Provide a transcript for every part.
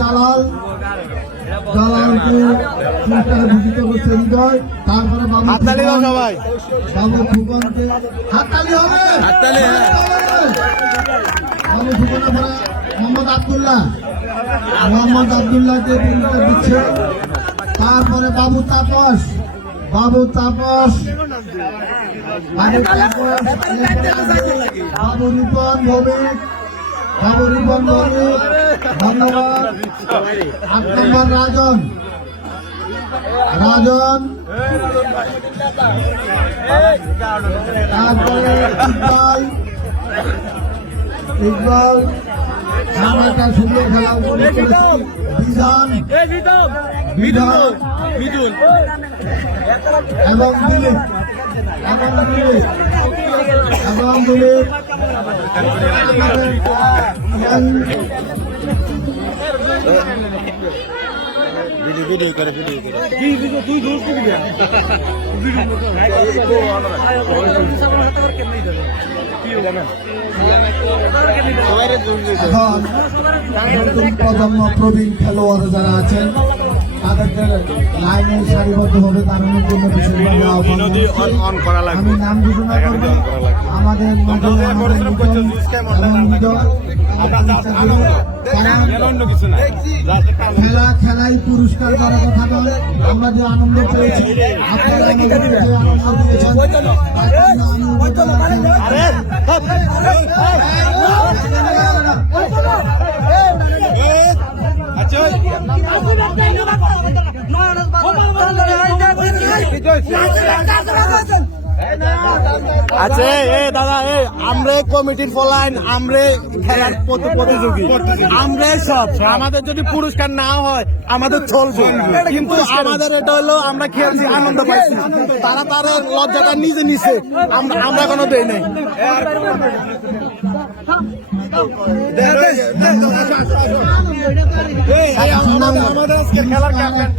দালাল দালালকে ভূষিত করছে হৃদয়, তারপরে বাবু ফুকনকে হাততালি হবে, বাবু ফুকন মোহাম্মদ আব্দুল্লাহকে পুরস্কার দিচ্ছে। তারপরে বাবু তাপস বাবু রিপন ভৌমিক ধন্যবাদ। 8 নম্বর রাজন তারপরে ইকবাল একটা সুন্দর খেলা বিধান এবং দিলীপ প্রজন্ম প্রবীণ খেলোয়াড় যারা আছেন তাদেরকে লাইনে সারিবদ্ধভাবে দাঁড়ানোর জন্য আমি নাম ঘোষণা করব। আমাদের খেলাই পুরস্কার করার কথা বলে আমরা যে আনন্দ পেয়েছি, আপনারা আচ্ছা দাদা আমরা কমিটির ফলাইন আমরা খেলার প্রতিযোগী আমরা সব আমাদের যদি পুরস্কার না হয় আমাদের চলবে, কিন্তু আমাদের এটা হলো আমরা খেলছি আনন্দ পাইছি, তারা তার লজ্জাটা নিজে নিছে, আমরা কোনো দেই নাই।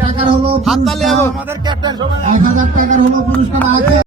টাকার হলো 1000 টাকার হলো পুরস্কার আছে।